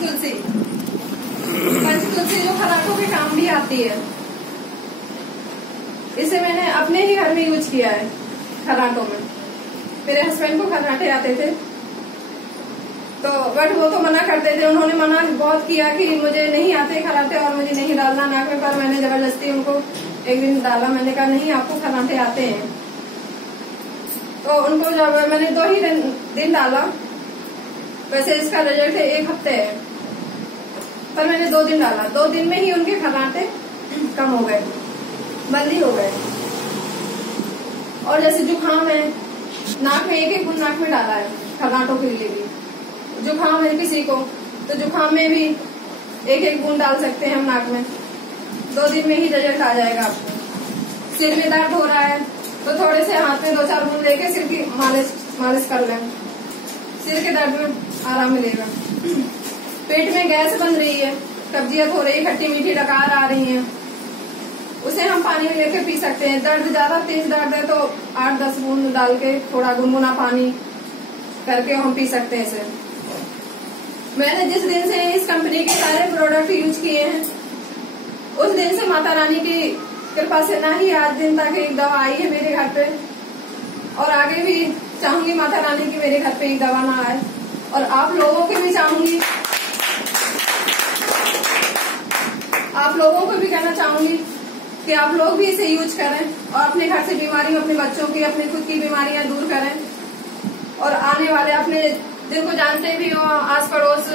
पंचतुलसी। पंचतुलसी जो खराटों के काम भी आती है। इसे मैंने अपने ही घर में यूज किया है खराटों में। मेरे हस्बैंड को खराटे आते थे तो बट वो तो मना करते थे। उन्होंने मना बहुत किया कि मुझे नहीं आते खराटे और मुझे नहीं डालना नाक में, पर मैंने जबरदस्ती उनको एक दिन डाला। मैंने कहा नहीं, आपको खराटे आते हैं। तो उनको जब मैंने 2 ही दिन डाला, वैसे इसका रिजल्ट 1 हफ्ते है, पर मैंने 2 दिन डाला। 2 दिन में ही उनके खराटे कम हो गए, बंद ही हो गए। और जैसे जुकाम है, नाक में 1-1 बूंद नाक में डाला है खराटों के लिए भी। जुकाम है किसी को तो जुकाम में भी 1-1 बूंद डाल सकते हैं हम नाक में। 2 दिन में ही रिजल्ट आ जाएगा आपको। सिर में दर्द हो रहा है तो थोड़े से हाथ में 2-4 बूंद लेके सिर की मालिश कर लें, सिर के दर्द में आराम मिलेगा। पेट में गैस बन रही है, कब्जियत हो रही है, खट्टी मीठी डकार आ रही है, उसे हम पानी में लेके पी सकते हैं। दर्द ज्यादा तेज दर्द है तो 8-10 बूंद डाल के थोड़ा गुनगुना पानी करके हम पी सकते हैं इसे। मैंने जिस दिन से इस कंपनी के सारे प्रोडक्ट यूज किए हैं, उस दिन से माता रानी की कृपा से ना ही आज दिन तक एक दवा आई है मेरे घर पे, और आगे भी चाहूंगी माता रानी की मेरे घर पे एक दवा ना आए। और आप लोगों को भी चाहूंगी, आप लोगों को भी कहना चाहूंगी कि आप लोग भी इसे यूज करें और अपने घर से बीमारियों, अपने बच्चों की, अपने खुद की बीमारियां दूर करें। और आने वाले अपने जिनको जानते भी हो, आस पड़ोस